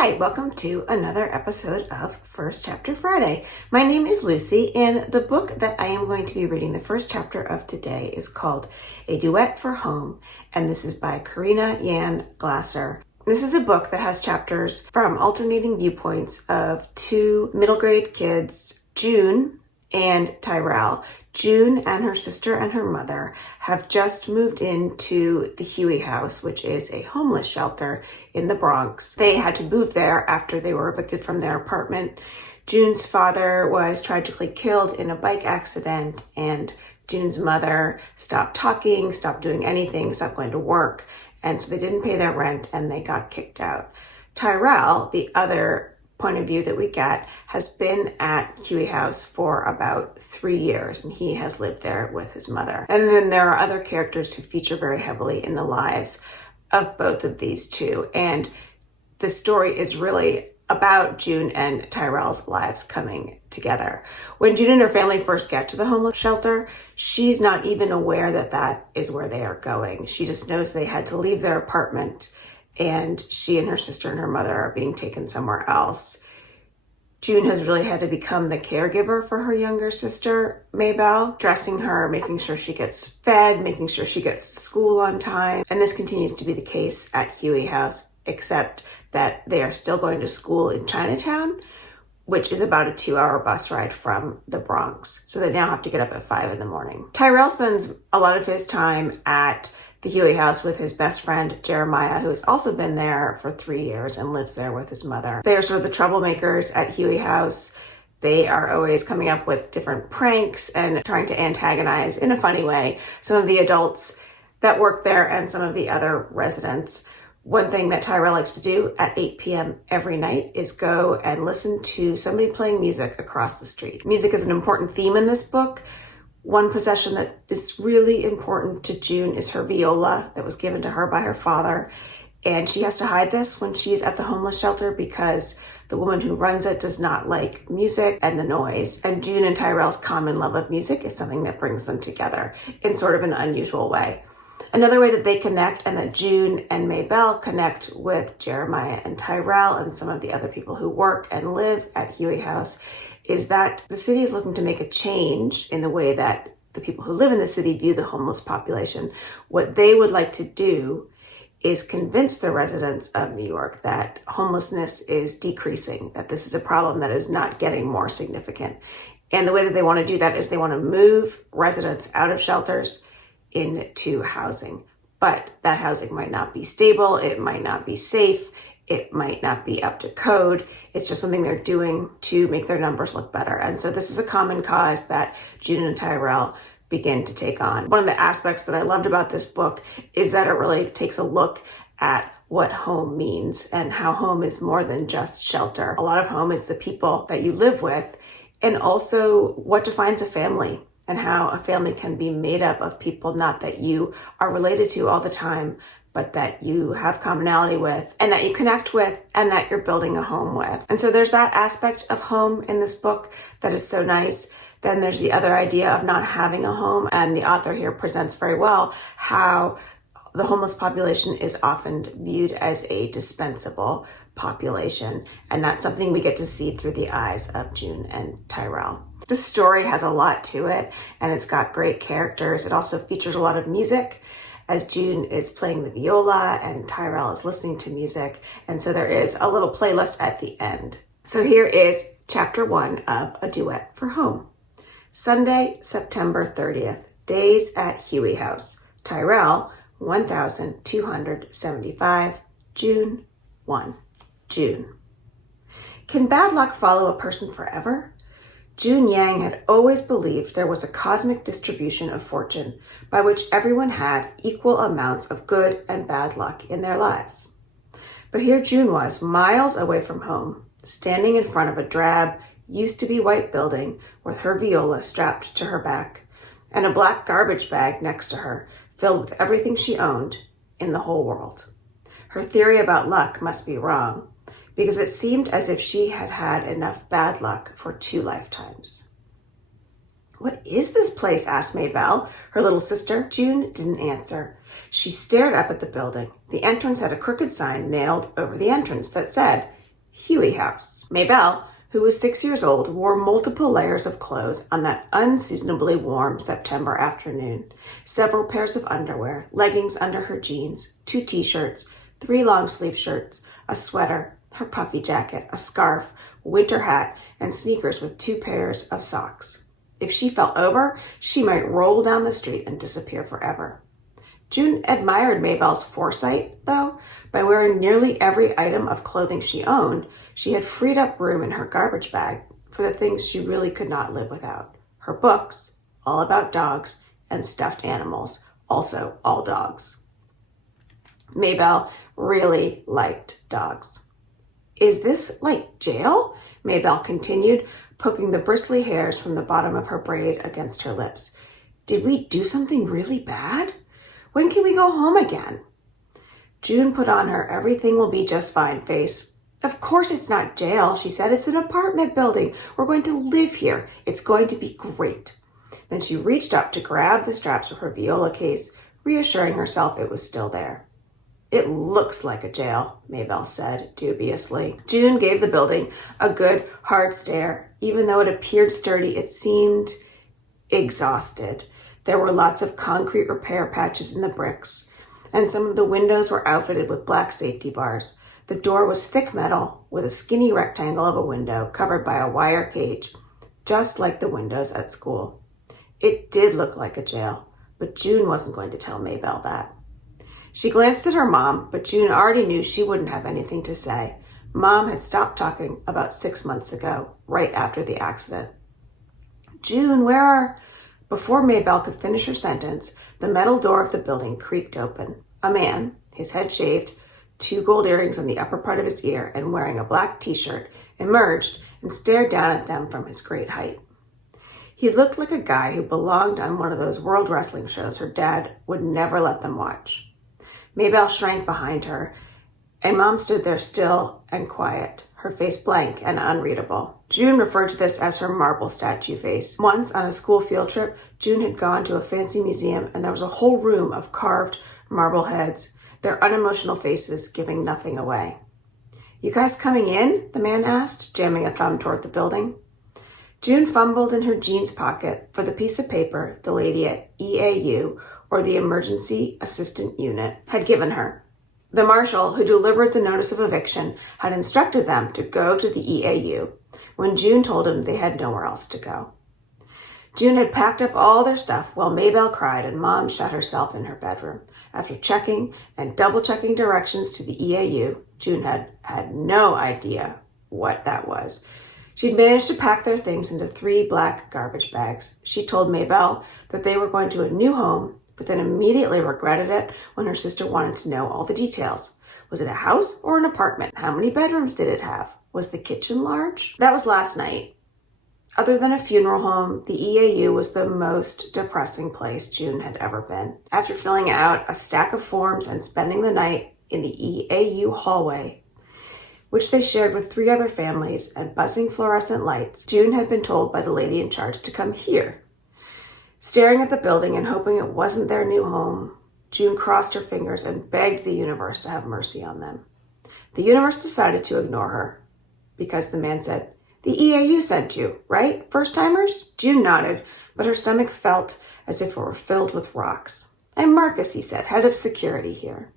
Hi, welcome to another episode of First Chapter Friday. My name is Lucy, and the book that I am going to be reading, the first chapter of today, is called A Duet for Home, and this is by Karina Glaser. This is a book that has chapters from alternating viewpoints of two middle grade kids, June and Tyrell. June and her sister and her mother have just moved into the Huey house, which is a homeless shelter in the Bronx. They had to move there after they were evicted from their apartment. June's father was tragically killed in a bike accident, and June's mother stopped talking, stopped doing anything, stopped going to work, and so they didn't pay their rent and they got kicked out. Tyrell, the other point of view that we get, has been at Huey House for about 3 years, and he has lived there with his mother. And then there are other characters who feature very heavily in the lives of both of these two. And the story is really about June and Tyrell's lives coming together. When June and her family first get to the homeless shelter, she's not even aware that that is where they are going. She just knows they had to leave their apartment, and she and her sister and her mother are being taken somewhere else. June has really had to become the caregiver for her younger sister, Maybelle, dressing her, making sure she gets fed, making sure she gets to school on time. And this continues to be the case at Huey House, except that they are still going to school in Chinatown, which is about a 2-hour bus ride from the Bronx. So they now have to get up at 5 in the morning. Tyrell spends a lot of his time at the Huey house with his best friend, Jeremiah, who has also been there for 3 years and lives there with his mother. They are sort of the troublemakers at Huey house. They are always coming up with different pranks and trying to antagonize, in a funny way, some of the adults that work there and some of the other residents. One thing that Tyrell likes to do at 8 p.m. every night is go and listen to somebody playing music across the street. Music is an important theme in this book. One possession that is really important to June is her viola that was given to her by her father. And she has to hide this when she's at the homeless shelter because the woman who runs it does not like music and the noise. And June and Tyrell's common love of music is something that brings them together in sort of an unusual way. Another way that they connect, and that June and Maybelle connect with Jeremiah and Tyrell and some of the other people who work and live at Huey House, is that the city is looking to make a change in the way that the people who live in the city view the homeless population. What they would like to do is convince the residents of New York that homelessness is decreasing, that this is a problem that is not getting more significant. And the way that they want to do that is they want to move residents out of shelters into housing. But that housing might not be stable, it might not be safe, it might not be up to code. It's just something they're doing to make their numbers look better. And so this is a common cause that June and Tyrell begin to take on. One of the aspects that I loved about this book is that it really takes a look at what home means and how home is more than just shelter. A lot of home is the people that you live with, and also what defines a family and how a family can be made up of people not that you are related to all the time, but that you have commonality with and that you connect with and that you're building a home with. And so there's that aspect of home in this book that is so nice. Then there's the other idea of not having a home. And the author here presents very well how the homeless population is often viewed as a dispensable population. And that's something we get to see through the eyes of June and Tyrell. The story has a lot to it, and it's got great characters. It also features a lot of music, as June is playing the viola and Tyrell is listening to music. And so there is a little playlist at the end. So here is chapter 1 of A Duet for Home. Sunday, September 30th, days at Huey House. Tyrell, 1275, June 1. June. Can bad luck follow a person forever? June Yang had always believed there was a cosmic distribution of fortune by which everyone had equal amounts of good and bad luck in their lives. But here June was, miles away from home, standing in front of a drab, used-to-be white building with her viola strapped to her back and a black garbage bag next to her, filled with everything she owned in the whole world. Her theory about luck must be wrong, because it seemed as if she had had enough bad luck for 2 lifetimes. "What is this place?" asked Maybelle, her little sister. June didn't answer. She stared up at the building. The entrance had a crooked sign nailed over the entrance that said, Huey House. Maybelle, who was 6 years old, wore multiple layers of clothes on that unseasonably warm September afternoon. Several pairs of underwear, leggings under her jeans, 2 t-shirts, 3 long-sleeve shirts, a sweater, her puffy jacket, a scarf, winter hat, and sneakers with 2 pairs of socks. If she fell over, she might roll down the street and disappear forever. June admired Maybelle's foresight, though. By wearing nearly every item of clothing she owned, she had freed up room in her garbage bag for the things she really could not live without. Her books, all about dogs, and stuffed animals, also all dogs. Maybelle really liked dogs. "Is this like jail?" Maybelle continued, poking the bristly hairs from the bottom of her braid against her lips. "Did we do something really bad? When can we go home again?" June put on her everything will be just fine face. "Of course it's not jail," she said. "It's an apartment building. We're going to live here. It's going to be great." Then she reached up to grab the straps of her viola case, reassuring herself it was still there. "It looks like a jail," Maybelle said dubiously. June gave the building a good, hard stare. Even though it appeared sturdy, it seemed exhausted. There were lots of concrete repair patches in the bricks, and some of the windows were outfitted with black safety bars. The door was thick metal with a skinny rectangle of a window covered by a wire cage, just like the windows at school. It did look like a jail, but June wasn't going to tell Maybelle that. She glanced at her mom, but June already knew she wouldn't have anything to say. Mom had stopped talking about 6 months ago, right after the accident. "June, where are—" Before Maybelle could finish her sentence, the metal door of the building creaked open. A man, his head shaved, 2 gold earrings on the upper part of his ear, and wearing a black t-shirt, emerged and stared down at them from his great height. He looked like a guy who belonged on one of those world wrestling shows her dad would never let them watch. Maybelle shrank behind her, and Mom stood there still and quiet, her face blank and unreadable. June referred to this as her marble statue face. Once, on a school field trip, June had gone to a fancy museum, and there was a whole room of carved marble heads, their unemotional faces giving nothing away. "You guys coming in?" the man asked, jamming a thumb toward the building. June fumbled in her jeans pocket for the piece of paper the lady at EAU, or the Emergency Assistant Unit, had given her. The marshal who delivered the notice of eviction had instructed them to go to the EAU when June told him they had nowhere else to go. June had packed up all their stuff while Maybelle cried and Mom shut herself in her bedroom. After checking and double-checking directions to the EAU, June had no idea what that was. She'd managed to pack their things into 3 black garbage bags. She told Maybelle that they were going to a new home, but then immediately regretted it when her sister wanted to know all the details. Was it a house or an apartment? How many bedrooms did it have? Was the kitchen large? That was last night. Other than a funeral home, the EAU was the most depressing place June had ever been. After filling out a stack of forms and spending the night in the EAU hallway, which they shared with 3 other families, and buzzing fluorescent lights, June had been told by the lady in charge to come here. Staring at the building and hoping it wasn't their new home, June crossed her fingers and begged the universe to have mercy on them. The universe decided to ignore her because the man said, "The EAU sent you, right, first-timers?" June nodded, but her stomach felt as if it were filled with rocks. "I'm Marcus," he said, "head of security here."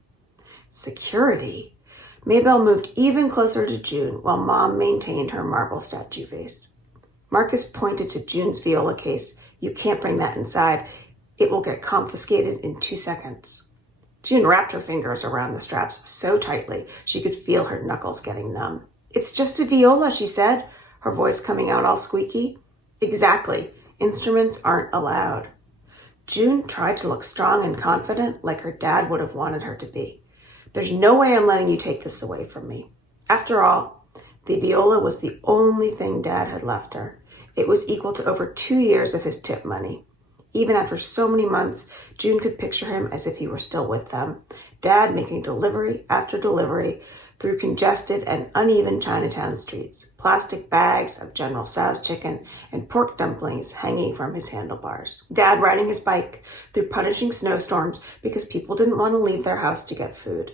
Security? Maybelle moved even closer to June while Mom maintained her marble statue face. Marcus pointed to June's viola case. "You can't bring that inside. It will get confiscated in 2 seconds. June wrapped her fingers around the straps so tightly she could feel her knuckles getting numb. "It's just a viola," she said, her voice coming out all squeaky. "Exactly. Instruments aren't allowed." June tried to look strong and confident like her dad would have wanted her to be. "There's no way I'm letting you take this away from me." After all, the viola was the only thing Dad had left her. It was equal to over 2 years of his tip money. Even after so many months, June could picture him as if he were still with them. Dad making delivery after delivery through congested and uneven Chinatown streets, plastic bags of General Tso's chicken and pork dumplings hanging from his handlebars. Dad riding his bike through punishing snowstorms because people didn't want to leave their house to get food.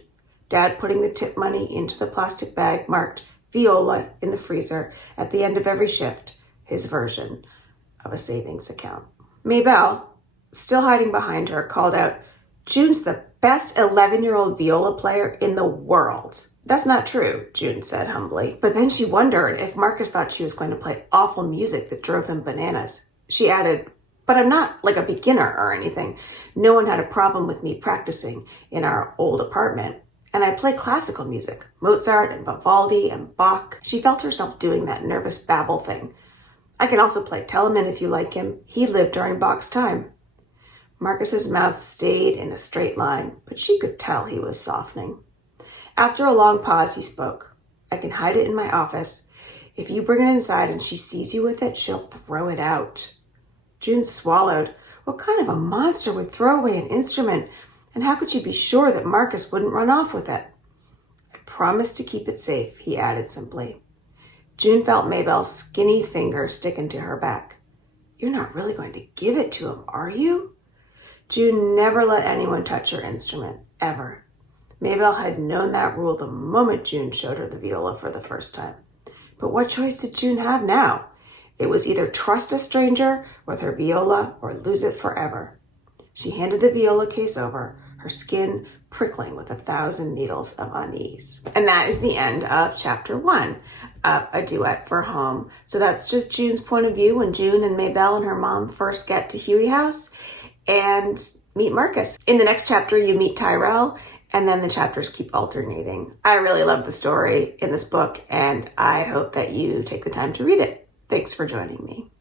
Dad putting the tip money into the plastic bag marked viola in the freezer at the end of every shift, his version of a savings account. Maybelle, still hiding behind her, called out, "June's the best 11-year-old viola player in the world." "That's not true," June said humbly. But then she wondered if Marcus thought she was going to play awful music that drove him bananas. She added, "But I'm not like a beginner or anything. No one had a problem with me practicing in our old apartment. And I play classical music, Mozart and Vivaldi and Bach." She felt herself doing that nervous babble thing. "I can also play Telemann if you like him. He lived during Bach's time." Marcus's mouth stayed in a straight line, but she could tell he was softening. After a long pause, he spoke. "I can hide it in my office. If you bring it inside and she sees you with it, she'll throw it out." June swallowed. What kind of a monster would throw away an instrument? And how could she be sure that Marcus wouldn't run off with it? "I promise to keep it safe," he added simply. June felt Maybelle's skinny finger stick into her back. "You're not really going to give it to him, are you?" June never let anyone touch her instrument, ever. Maybelle had known that rule the moment June showed her the viola for the first time. But what choice did June have now? It was either trust a stranger with her viola or lose it forever. She handed the viola case over, her skin prickling with 1,000 needles of unease. And that is the end of chapter 1 of A Duet for Home. So that's just June's point of view when June and Maybelle and her mom first get to Huey House and meet Marcus. In the next chapter, you meet Tyrell, and then the chapters keep alternating. I really love the story in this book, and I hope that you take the time to read it. Thanks for joining me.